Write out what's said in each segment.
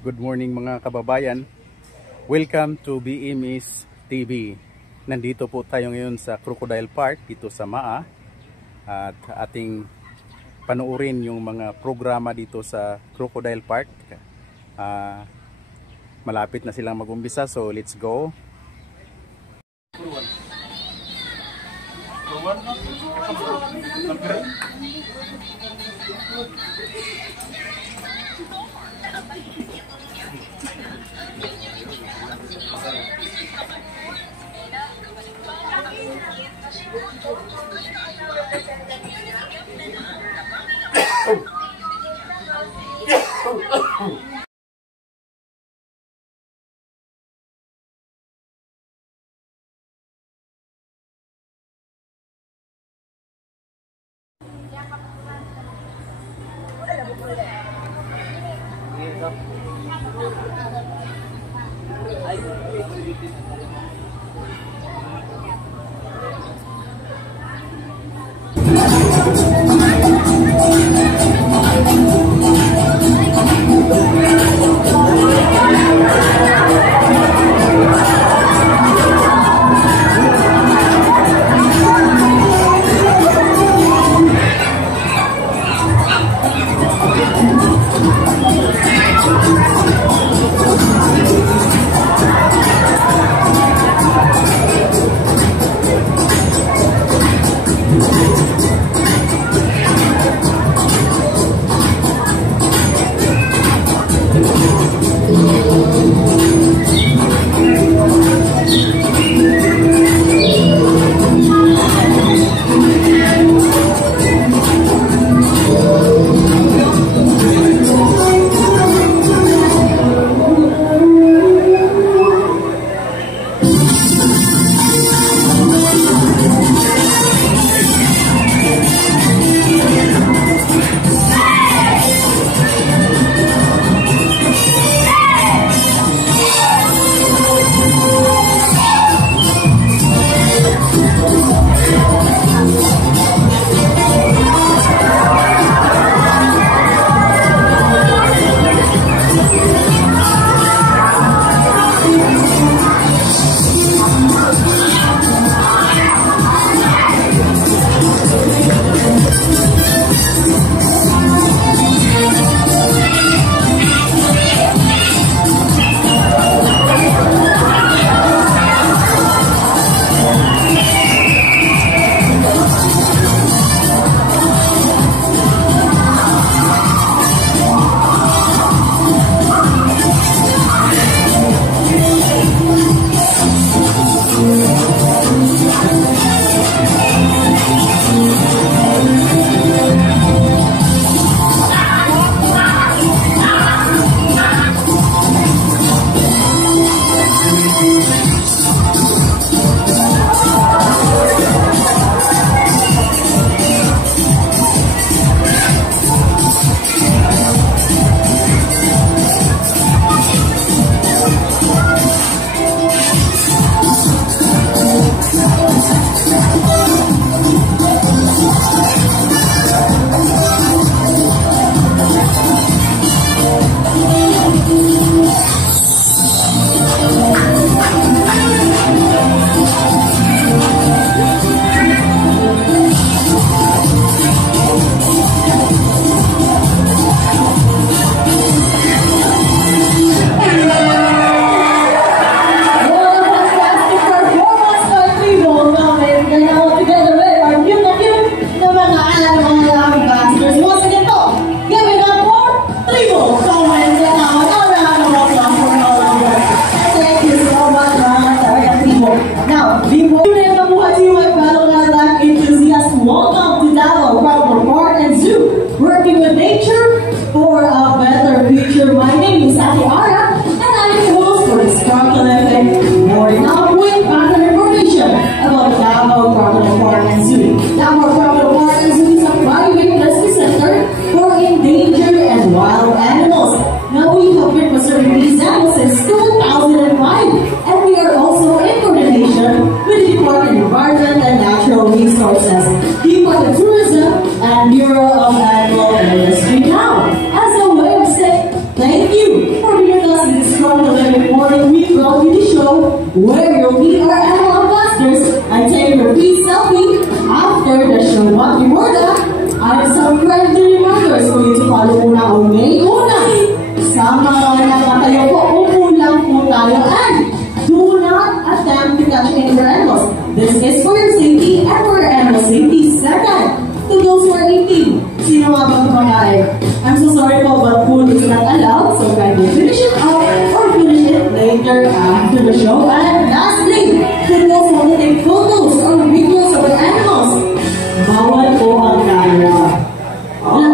Good morning mga kababayan. Welcome to BMS TV. Nandito po tayo ngayon sa Crocodile Park dito sa Maa. At ating panuorin yung mga programa dito sa Crocodile Park. Malapit na silang mag-umpisa, so let's go. and Bureau of Animal Industry now. As a way of saying thank you for being where you'll meet our animal ambassadors and take your free selfie after the show. But before that, I have some friendly reminders for you to follow muna o may una. Sa mga nakatayo po, upo lang po tayo and do not attempt to touch any of your animals. This is for your safety and for your animal safety. Second, to those who are 18, sino nga bang kumakain? I'm so sorry po, but food is not allowed, so kindly finish it up or finish it later after the show. And lastly, to those who want to take photos or videos of the animals, bawal po ang camera.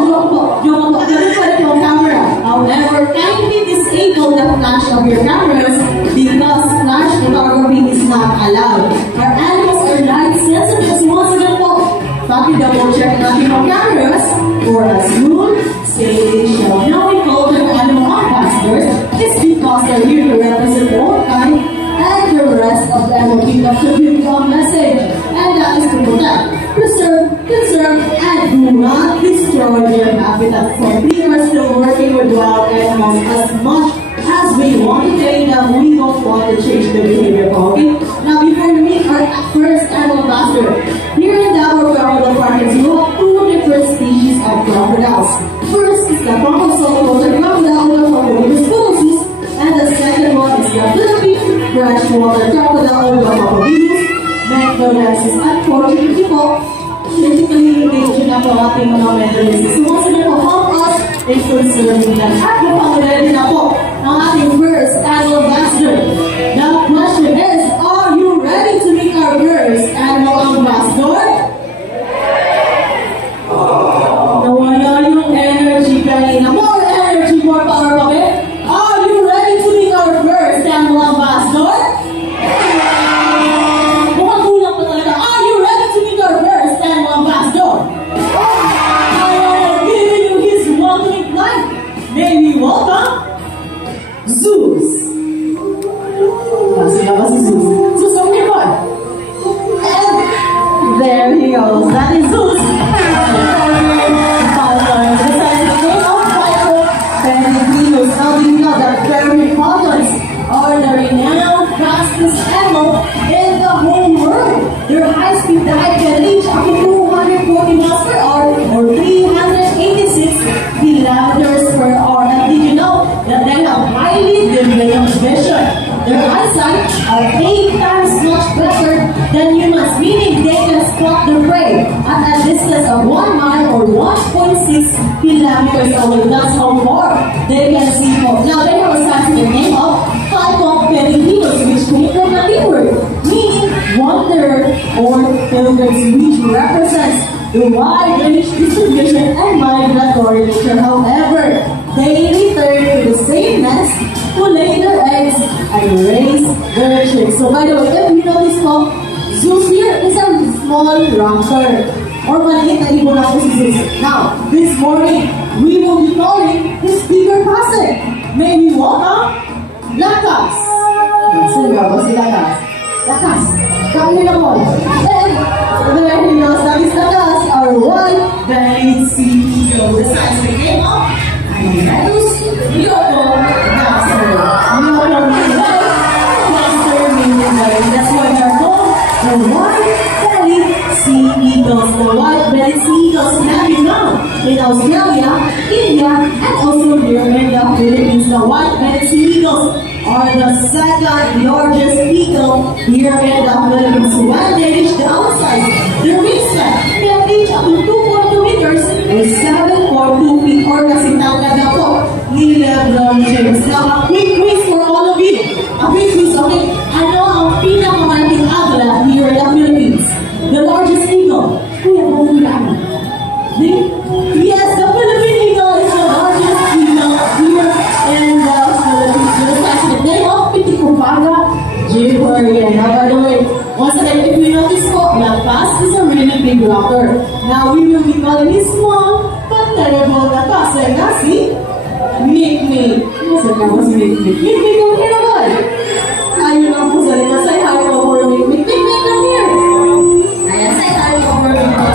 Joke po. Ganun pa rin po ang camera. However, kindly disable the flash of your cameras because flash photography is not allowed. Our animals are light sensitive, so once again po, double check natin ang cameras for a smooth, safe show. Now we call them animal ambassadors. It's because they're here to represent all kind and the rest of the animal kingdom to give you a message. And that is to protect, preserve, conserve, and do not destroy their habitat. For we are still working with wild animals as much as we want to say that we don't want to change the behavior. Okay? Now before we meet our first animal ambassador, here in Davao Crocodile Park, we have two different species of crocodiles. First is the Bangkok saltwater crocodile, Crocodylus photosus, and the second one is the Philippine freshwater crocodile, Crocodylus megaloensis. Unfortunately po, critically endangered na po ating mga megaloensis. So once again po, help us in conserving them. At mapag-ready na po ang ating first animal ambassador. The question is, are you ready to meet our first animal ambassador? Nawala yung energy kanina. More energy, more power pa rin. Are you ready to meet our first animal ambassador? Mukhang kulang pa talaga. Are you ready to meet our first animal ambassador? I am giving you his welcoming flight. May we welcome Zeus. Sige ba si Zeus? Zeus, okay ba? And there he goes. That is Zeus. Now we know that fairy pythons are the renowned fastest animal in the whole world. Their high-speed dive can reach up to 240 miles per hour or 386 kilometers per hour. And did you know that they have highly developed vision? Their eyesight are 8 times much better than humans, meaning they can spot the prey at a distance of 1 mile or 1.6 kilometers away. That's how far they can see from. Now they have a scientific name of Falcon Perihelos, which came from the Latin word, meaning wonder or pilgrims, which represents the wide range distribution and migratory nature. However, they return to the same nest to lay their eggs and raise their chicks. So by the way, if you notice po, Zeus here is a small raptor or maliit na ibon ako si Zeus. Now, this morning, we will be calling his bigger cousin. May we welcome Lakas. Sino ba si Lakas? Lakas, kami na mo. And there he goes. That is Lakas, our white-bellied sea eagle. The scientific name of Hymenus leopoldgaster. Leopoldgaster meaning that's why they are called the white-bellied sea eagles. The white-bellied sea eagles can be found in Australia, India, and also here in the Philippines. The white-bellied sea eagles are the second largest eagle here in the Philippines. When they reach the outside, their wingspan can reach up to 2.2 meters or 7.2 feet or kasi tawag na po ni LeBron James. Now, a quick quiz for all of you. A quick quiz, okay? Ano ang pinakamalaking agla here in the Philippines? The largest eagle. Kuya, ano ano? Yes, the Philippine eagle is the largest eagle here in the Philippines. Just like the name of Pitikupaga Jiborian. Now, by the way, once again, if you notice po, Lakas is a really big raptor. Now, we will be calling his small but terrible na kasi na si Mick-Mick. Kasi na po si Mick-Mick. Mick-Mick, come here naman. Ayun lang po sa likod. Say hi po for Mick-Mick. Mick-Mick, come here. Ayan, say hi po for Mick-Mick.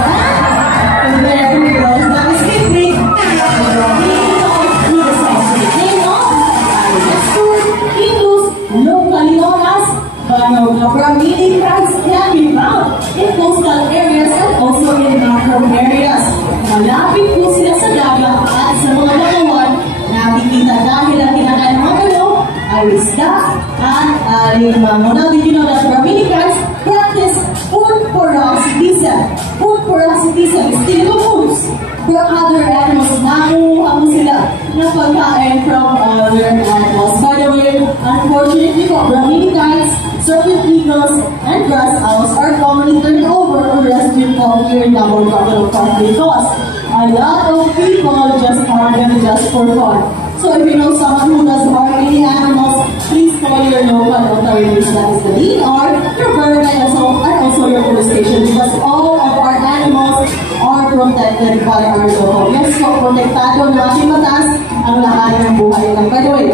And there he goes. That is Mick-Mick. He is also the name of Alexander Indus, locally known as Now, did you know that Brahminians practice food parasitism? Food parasitism is stealing of foods for other animals. Nakuha mo sila ng pagkain from other animals. By the way, unfortunately for Brahminians, certain eagles and grass owls are commonly turned over or rescued from here in our Buffalo Park because a lot of people just harm them just for fun. So if you know someone who does harm any animals, please call your local authorities, that is the DNR, your government, and also your police station, because all of our animals are protected by our law. Yes, so protektado na ating batas ang lahat ng buhay nila. By the way,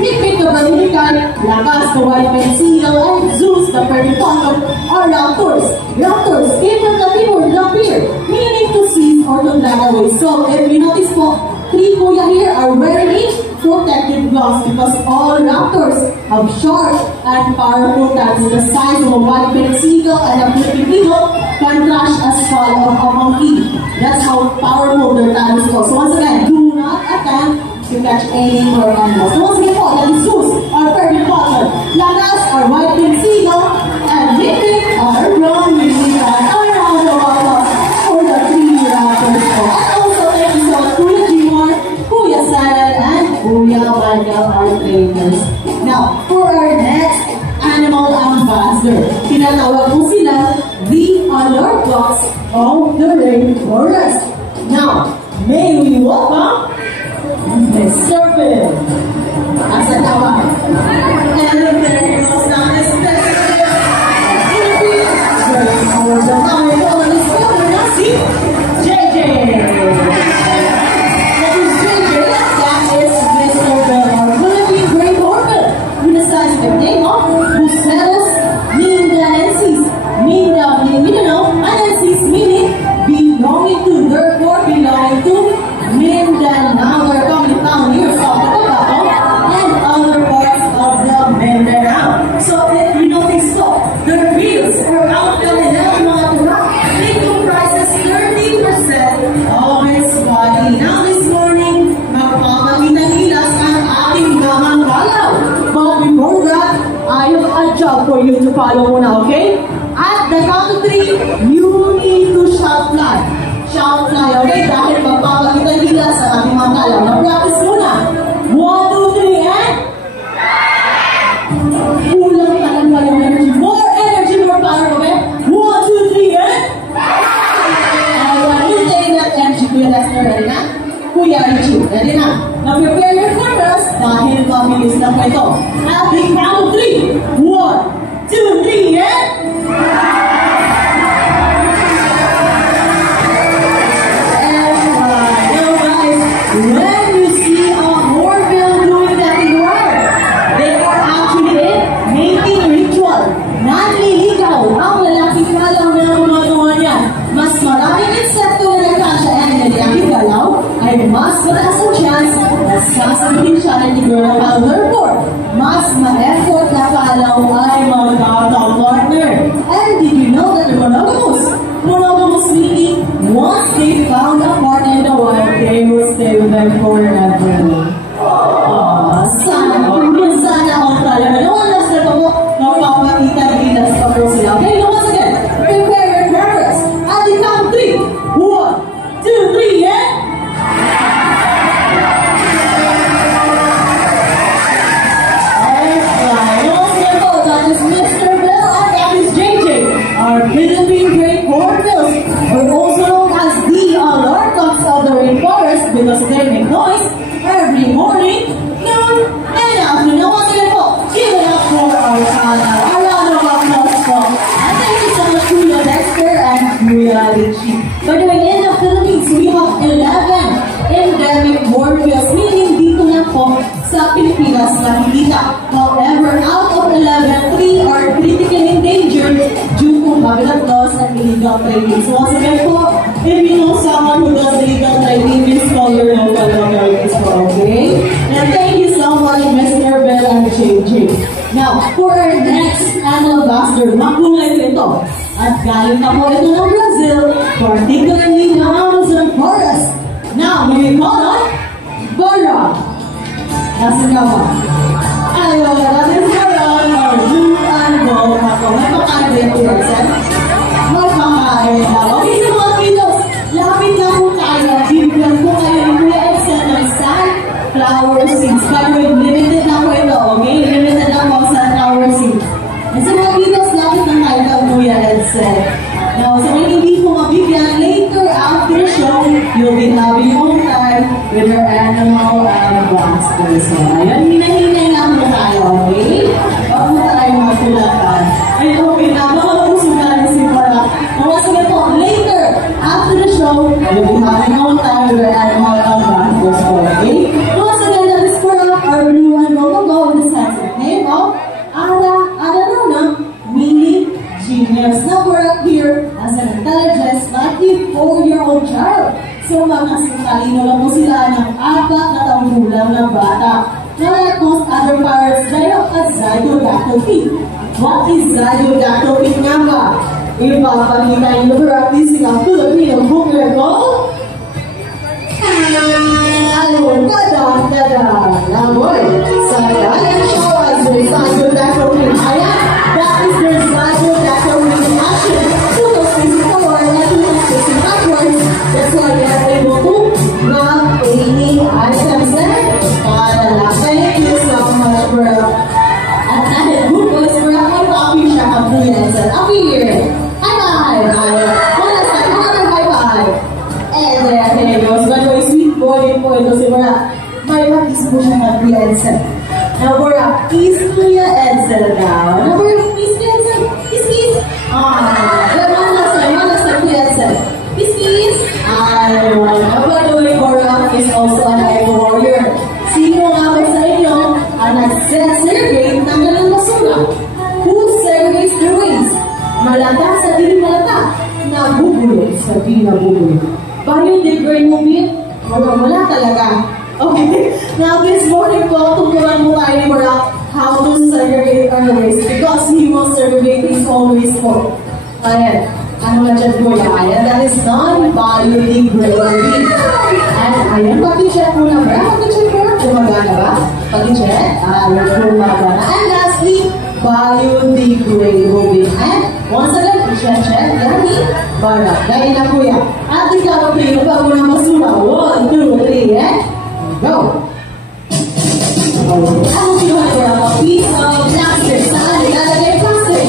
Mikmik the Brahminican, Lakas the white-bellied seagull, and Zeus the furry falcon are raptors. Raptors came from the keyword rapir, meaning to seize or to drag away. So if you notice po, three kuya here are wearing protective gloves because all raptors have sharp and powerful talons the size of a white-bellied seagull, and a flipping eagle can crush a skull of a monkey. That's how powerful their talons go. So once again, do not attempt to catch any more animals. So once again po, that is Zeus, our furry falcon, Lakas, our white-bellied seagull, and Mikmik, our Brahminican. A round of applause for the three raptors po. And also, thank you so much, Kuya Jimor, Kuya Saran, and Kuya Michael, our trainers. Now, for our next animal ambassador, tinatawag po sila the alert dogs of the rainforest. Now, may we welcome Mr. Bill. Asa tawag? And there goes down this president of the Philippines. Great powers of power, all this water, Nasi, JJ. That is JJ, that is Mr. Bill, our Philippine Great Hornbill, with a scientific name of Buceros mindanensis. Mindanensis meaning belonging to, therefore belonging to Mindanao. We're coming down here from the Cotabato and other parts of the Mindanao. So if you notice so, the reels are out there in El Matura. It comprises 30% of its body. Now this morning, magpapakita-kilas ang ating damang galaw. But before that, I have a job for you to follow muna, okay? At the count of 3, you need to shout fly. Shout fly, okay? Dahil magpapakita-kita sa ating mga kalaw. Na-practice muna. 1, 2, 3, and... Kulang talaga yung energy. More energy, more power, okay? 1, 2, 3, and... When you take that energy, Kuya Lester, ready na? Kuya Richie, ready na? Now prepare your cameras dahil mabilis na po ito. At the count of 3, 1, 2, 3, and... When you see a hornbill doing that in the world, they are actually mating ritual. Nanliligaw ang lalaking kalaw na gumagawa niya. Mas maraming insekto na nagkasya and lalaking kalaw ay mas mataas ang chance na sasabihin siya ng girl. Therefore, mas ma-effort na kalaw ay magkaka-partner. And did you know that the monogamous meaning, once they found a partner in the wild, they will stay with them forever. Sana all talaga. No one less na po, magpapakita-kitas pa po sila. Okay, now once again, prepare your cameras. At the count 3, 1, 2, 3, and... That is Mr. Bill and that is JJ, our Philippine Great Hornbills, are also known as the alert dogs of the rainforest because they make noise every morning, noon, and afternoon. Once again po, give it up for our channel. A round of applause po. And thank you so much, Kuya Dexter and Kuya Richie. By the way, in the Philippines, we have 11 endemic hornbills, meaning dito na po sa Pilipinas nakikita. However, out of 11, 3 are critically endangered due to habitat loss and illegal trading. So once again po, if you know someone who does illegal trading, please call your local authorities po, okay? And thank you so much, Mr. Bell and JJ. Now, for our next animal ambassador, makulay ito. At galing na po ito ng Brazil, particularly ng Amazon forest. Now, may we call on Bora. Nasa naman. And tayo. That is Baron or Blue and Gold. Ako, may pakain ba yung Edson? May pakain na. Okay, so mga kilos, lapit na po tayo. Bibigyan po kayo ni Kuya Edson ng sunflower seeds. By the way, limited na po ito, okay? Limited na po sa sunflower seeds. And so mga kilos, lapit na tayo ng Kuya Edson. Now, so kung hindi po mabigyan, later after show, you'll be having your time with your animal and blasters. So, ayan, hinahinay lang mo tayo, okay? Huwag mo tayo magkulatan. Ay, okay na, makakapusunan si Para. Mga sige po, later after the show, you'll be having your time with your animal and blasters. Okay? Mga sige, that is for our blue and gold. We'll go with the sunset name of Ada Rona, meaning genius. Now we're up here as an intelligence like a 4-year-old child. So mga talino lang po sila ng 4 na taong gulang na bata. Now like most other parrots, they have a zygodactyl feet. What is zygodactyl feet nga ba? Ipapakita nyo practicing ang Filipino book record. Ayun, tada! Naboy, saya and show us the zygodactyl feet. Ayan, that is their zygodactyl feet action. So those facing forward, not to facing backwards. That's why they are able to grab any items there. Thank you so much, bro. At dahil good boys, bro, may pa-api siya kabuyan sa api here. Hi-bye! Bye-bye! And there you go. So, by sweet boy po ito si Bora. May practice po siya kabuyan sa. Now, Bora, kiss Kuya Edson now. Now, Bora, kiss Kuya Edson. Kiss, kiss. One last time, Kuya Edson. Kiss, kiss. Now, by the way, Bora is also an Echo warrior. Sino nga ba sa inyo ang nag-segregate ng galang basura? Who segregates the waste? Malata sa di malata, nabubulot sa di nabubulot. Biodegrade mo yun? Wala talaga. Okay, now this morning po, tuturuan mo tayo ni Barack how to segregate our waste because he will segregate his own waste po. Ayan, ano na dyan po yan? Ayan, that is non-biodegradable. And ayan, pag-check mo na ba? Pag-check mo, gumagana ba? Pag-check, gumagana. And lastly, biodegradable. And once again, check, gani, Barack. Gani na po yan. At ikaw, okay, pa mo na masura. 1, 2, 3, and go! Ang kinuha ko lang ang piece of plastic. Saan ilalagay plastic?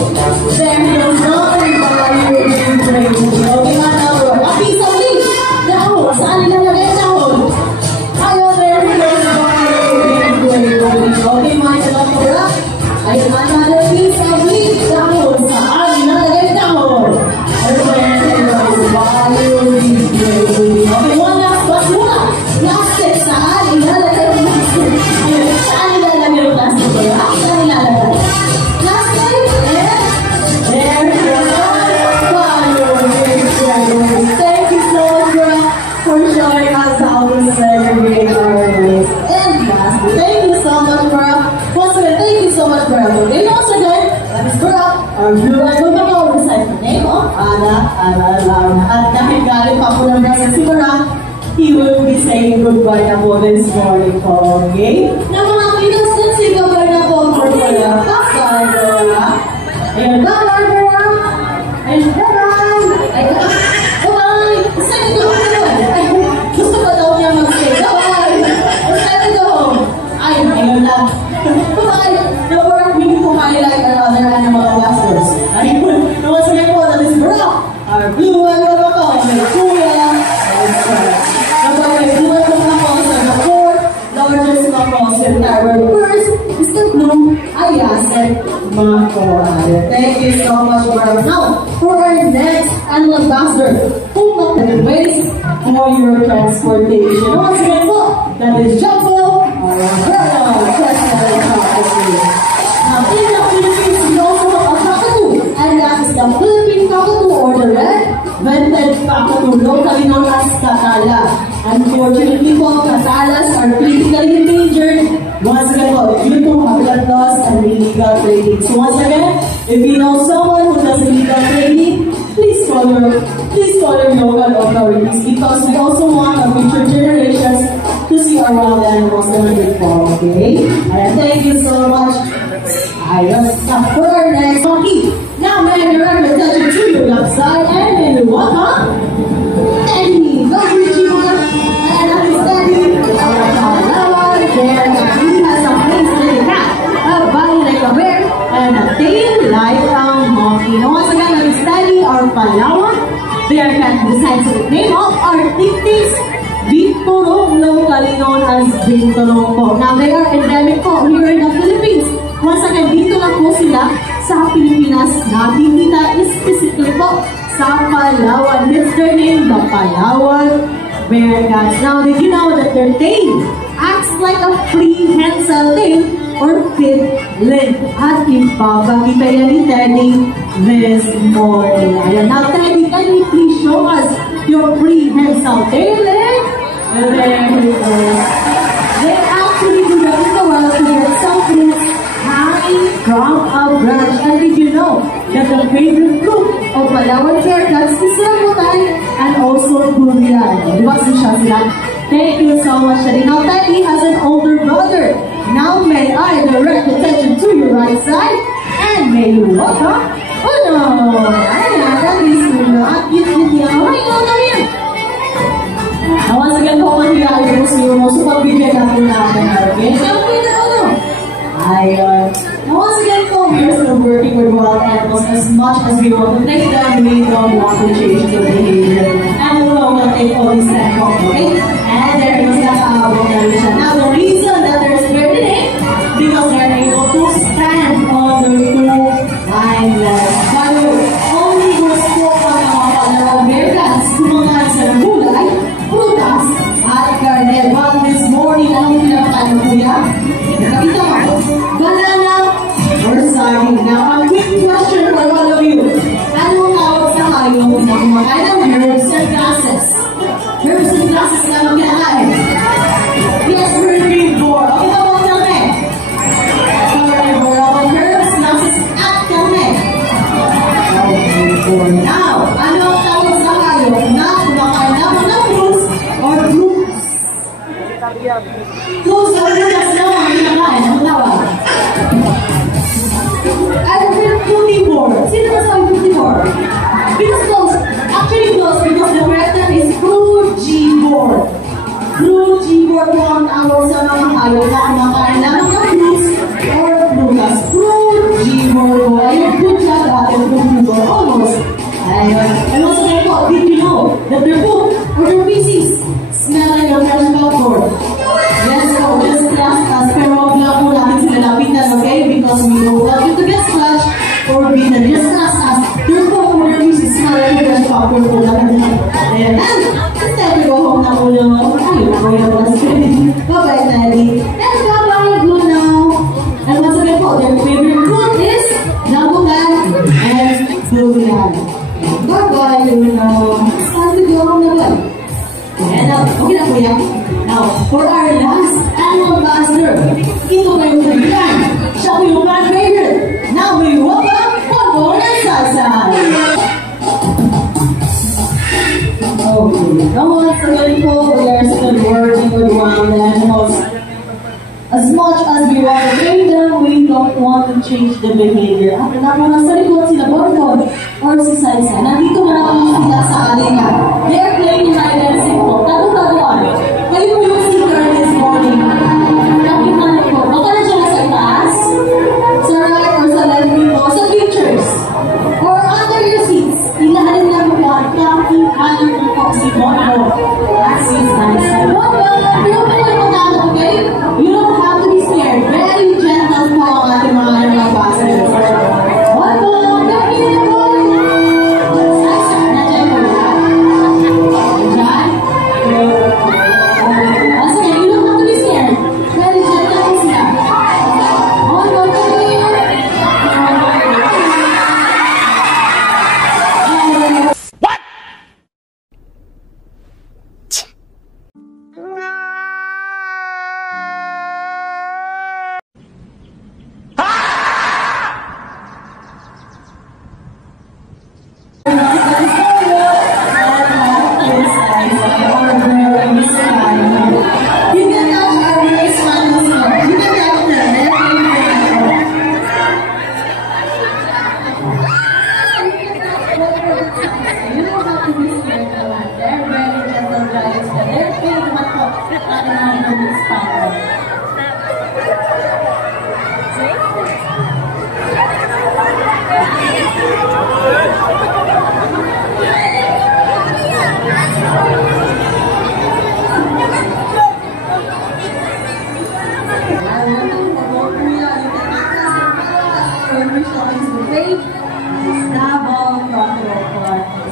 There is non-biodegradable. Okay, mga tawag. A piece of leaf. Dahon. Saan ilalagay dahon? Ayaw, there is non-biodegradable. Okay, mga tawag. Ayun, another piece of leaf. Dahon. Saan ilalagay dahon? Okay, one last basura. Plastic. Saan ilalagay plastic? Ayun, saan ilalagay plastic? Saan ilalagay? Plastic. And thank you so much, bro, for showing us how to segregate our waste. And lastly, thank you so much, bro. Once again, thank you so much, bro. Okay, once again, that is bro. Our blue and gold na recite the name of Ada Larna. At dahil galing pa po ng Brazil si Bro, he will be saying goodbye na po this morning po, okay? Na mga kilos na si goodbye na po for Bro. Bye-bye, Bro. Ayun, bye-bye, Bro. Ayun, bye-bye. Ayun, bye-bye. Saan ito? Gusto pa daw niya mag-say, bye-bye. Saan ito? Ayun, ayun lang. Bye-bye. No work, hindi po kayo like another animal blasters. Ayun, once again po, that is Bro. Our blue and gold na po. May Kuya Edson. Nagpapay blue and gold na po sa the 4th largest composite tower. First is the blue Ayaset Makoade. Thank you so much, Bro. Now, for our next animal ambassador, who not the waste for your transportation. Once again po, that is Jumbo Arambero. Now, in the Philippines, we also have a cockatoo, and that is the Philippine cockatoo or the red-vented cockatoo, locally known as Katala. Unfortunately po, Katalas are critically endangered. Once again po, due to habitat loss and illegal trading. So once again, if you know someone who does illegal trading, please call your local authorities because we also want our future generations to see our wild animals that we before, okay? And thank you so much. Ayun, for our next monkey. Now, may I direct your attention to your left side and then welcome Teddy. Go Richard. And that is Teddy. There, he has a face like a cat, a body like a bear, and a tail like a monkey. Now, once again, that is Teddy, our Palawan. They are the scientific name of Arctictis Binturong, locally known as Binturong po. Now, they are endemic po here in the Philippines. Once again, dito lang po sila sa Pilipinas. Nakikita specifically po sa Palawan. That's their name, the Palawan Bearcats. Now, did you know that their tail acts like a prehensile tail or pit lid? At ipapakita yan ni Teddy this morning. Ayan. Now, Teddy, can you please show us your prehensile tail lid? There you go. They actually do that in the wild to get some fruits hanging from a branch. And did you know that the favorite fruit of Palawan Bearcats is rambutan and also durian? Diba sila? Thank you so much, Teddy. Now, Teddy has an older brother. Now, may I direct attention to your right side and may you welcome Uno. Ayan, that is Uno. At cute niya. Ay, Uno yan. Now, once again po, mangyayari po si Uno. So, pagbigyan natin natin. Okay? Welcome na Uno. Ayun. Now, once again po, we are still working with wild animals as much as we want to take them. We don't want to change their behavior. And we don't want to take all these steps, okay? And there is the kaabot na rin siya. Now, the reason that they're scared today, because they're able to stand on their two hind legs. By the way, only gusto po ang mga Palawan Bearcats kumakain sa gulay, prutas, at karne. But this morning, anong pinapakain mo kuya? Nakita mo? Banana or saging. Now, a quick question for all of you. Anong tawag sa kayo na kumakain ng herbs and grasses? Herbs and grasses na lang kinakain. Yes, herbivore. Okay, tawag kami. Herbivore. Ang herbs, grasses, at kami. Herbivore. Now, ano ang tawag sa kayo na kumakain naman ng fruits or fruits? Fruits or fruits na lang kinakain. Ang tawag? Frutivore. Sino ba sabi frutivore? Because close. Actually close because the correct term is frugivore. Frugivore po ang tawag sa mga hayop na kumakain naman ng fruits or prutas. Frugivore po. Ayun, fruit na dati frugivore. Almost. Ayun. And also po, did you know that their food or their feces smell like a fresh popcorn? Yes po, just class us. Pero wag lang po natin sila lapitan, okay? Because we don't want you to get scratched or beaten. Just class us. Their food or their feces smell like a fresh popcorn po natin. And instead we go home na muna mo. Ayun, ako yung last minute. Bye-bye, Teddy. And bye-bye, Luna. And once again po, their favorite food is rambutan and durian. Bye-bye, Luna. Time to go home na ba? And okay na kuya. Now, for our last animal ambassador, ito kayo kaibigan. Siya po yung fan favorite. Now, we welcome Pongo and Salsa. Okay, now once again po, we are still working with wild animals. As much as we want to train them, we don't want to change the behavior. At naman sa likod sila Bonbon or si Salsa. Nandito na naman sila sa arena. They are playing hide and seek po. Tago-tagoan. Kayo po yung seeker this morning. Nakita na po. Baka na siya sa itaas, sa right or sa left po, sa pictures, or under your seats. Ilahalin na po ang camping under po si Bonbon. At si Salsa. Bonbon, pero po kayo matalo, okay? You don't have to be scared. Very gentle po ang ating mga ambassadors. Bonbon, kami po. Salsa, nandiyan po yan. Nandiyan? Once again, you don't have to be scared. Very gentle po sila. Bonbon, kami. What?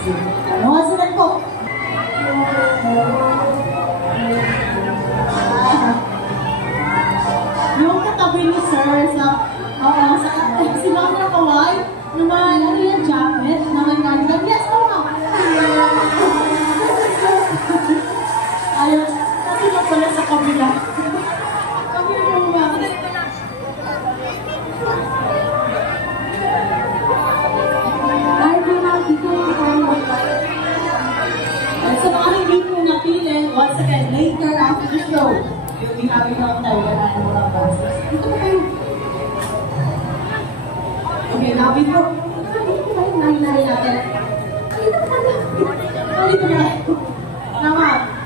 Mawasan po. Yung katabi ni Sir sa si Mama Kawai, na may ano yan, jacket, na may cardigan. Yes, Mama! Ayun, kasi na pala sa kabila. Kami mo ba? Ay, dito yung so mga hindi po napili, once again, later after the show, you'll be having a time and mga classes. Dito po kayo. Okay, now before,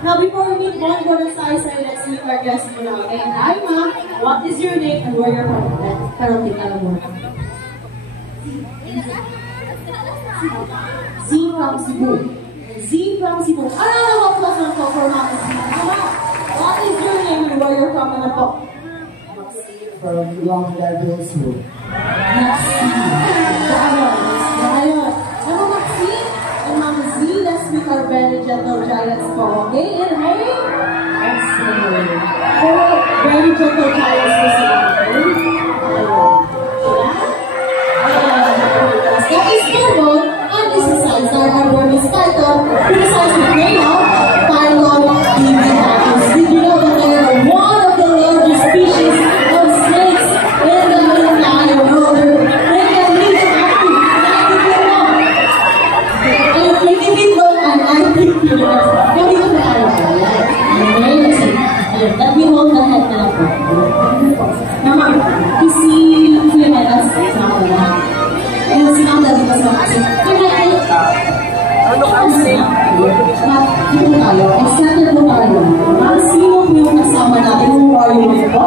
now before we meet one go to size, let's meet our guests muna. Okay, hi ma'am, what is your name and where you're from? Pero tingnan mo. Z from Cebu. Z from Cebu. What was on top for ma'am? What is your name and where you're from? Ano po? From Long Level School. Let's meet our very gentle giants po. Okay, and hey! Excellent. Very gentle giants po sila. So, is Carbon, and this is Cesar, our Burmese python, criticized with Greyhound, python, TV titles. Did you know that they are one of the largest species of snakes in the entire world? They can live up to 90 feet long. And 20 feet long and 90 feet long. Ganito po tayo. Amazing. Let me hold the head na po. Naman, kasi Filipinas, sama na. Ayun, sinanda dito sa kasi. Ano kasi? Dito tayo. Excited po tayo. Sino po yung kasama natin? Yung warrior po?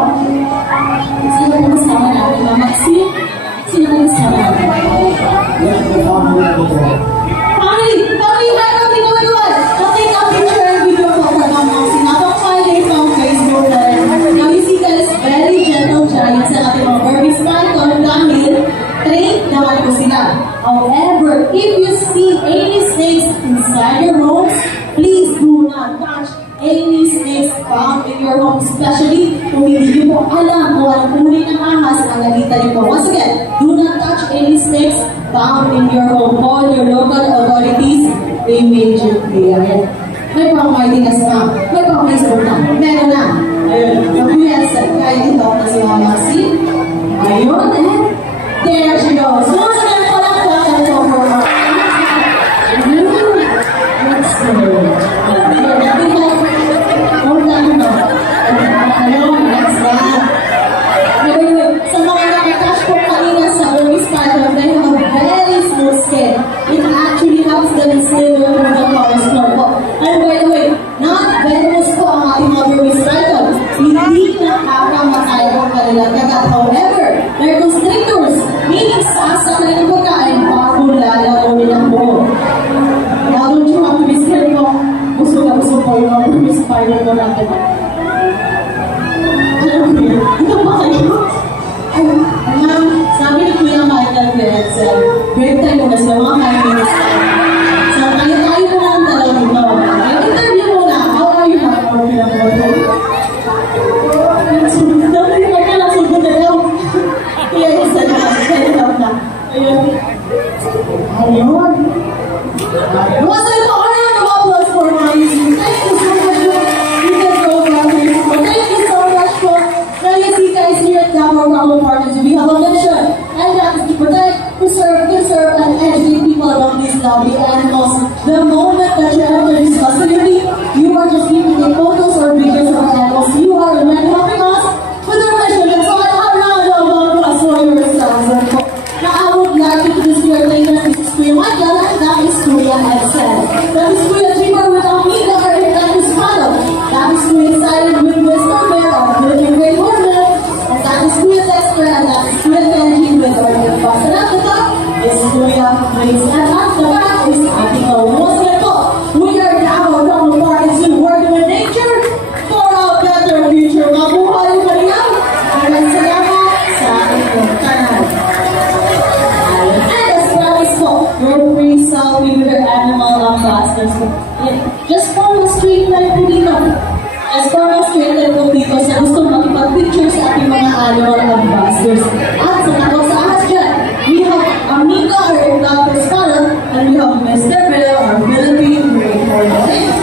Sino po kasama natin? Maxi? Sino po kasama natin? Family! Family! Welcome to everyone! I'll take a picture and video po from Maxi. Napang 5 days on Facebook na rin. Now you see guys, very gentle giants sa ating mga Burmese python dahil trained naman po sila. However, if you see any snakes inside your homes, please do not touch any snakes found in your home, especially kung hindi nyo po alam kung anong uri ng ahas ang nakita nyo po. Once again, do not touch any snakes found in your home. Call your local authorities immediately. Ayan. May pang-fighting na sa may pang-Facebook na. Meron na. Ayun. Mag-yes, kaya dito na si Mama Maxi. Ayun, and there she goes. Once again, palakpakan po for her. Let's go. Sa mga nakatash po kanina sa Burmese python, they have a very smooth skin. It actually helps them slither through the forest floor po. And by the way, not venomous po ang ating mga Burmese python. Hindi nakakamatay po kanila kagat. However, they're constrictors, meaning sa kanilang pagkain, pakulaga o nilang buo. Now, don't you have to be scared po. Busog na busog po yung mga Burmese python po natin. Ito ba kayo? Ma'am, sabi ni Kuya Michael Betts, break time muna sila, mga 5 minutes time. So, tayo po na ang dalaw nito. Interview muna, how are you, Ma'am? How are you, Ma'am? Nagsugod daw, hindi ka lang sugod na daw. Kaya isa na, kaya na. Ayun. Ayun. Wasa ito, round of applause for Ma'am. Thank you so much. You can go back. Thank you so much for now you see guys here at Davao Raul Partners, we have a mission, and that is to protect, preserve, conserve, and educate people around these lovely animals. The moment that you enter this facility, you are just here to take photos or videos of animals. You are already helping us with our mission. And so a round of applause for yourselves. Now I would like you to display later. This is Kuya Michael, and that is Kuya Edson. That is Kuya Jimmer with Amina, and that is Mano. That is Kuya Silent with Mr. Bear of Living Great Wonder. And that is Kuya Dexter, and that is Kuya Kenji with our new boss. And at the top is Kuya Grace, and at the back is Atiko. Once again po, we are Davao Raul Partners working with nature for a better future. Mabuhay ko rin yan. Maraming salamat sa inyong kanal. And as promised po, your free selfie with your animal ambassadors. Just form a straight line po dito. Just form a straight line po dito sa gusto makipag-picture sa ating mga animal ambassadors. At sa nakot sa ahas dyan, we have Amiga, our Dr. Scarlett, and we have Mr. Bell, our Philippine reporter.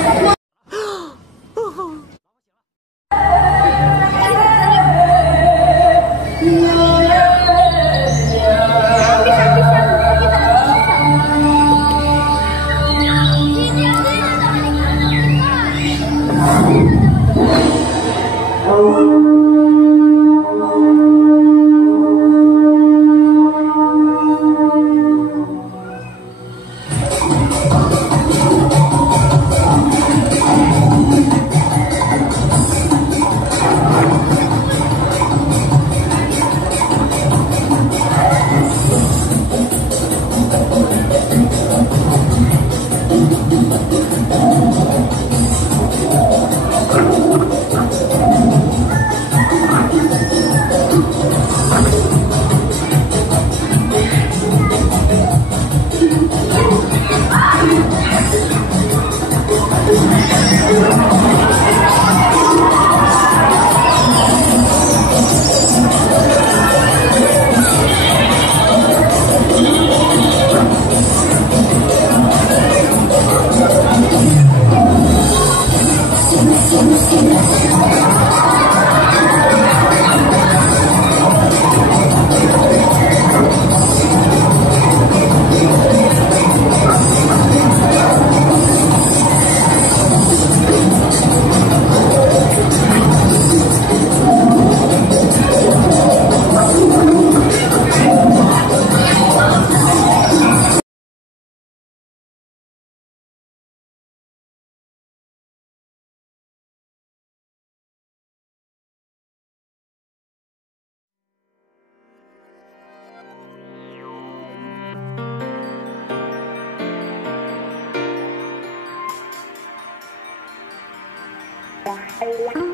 Bye.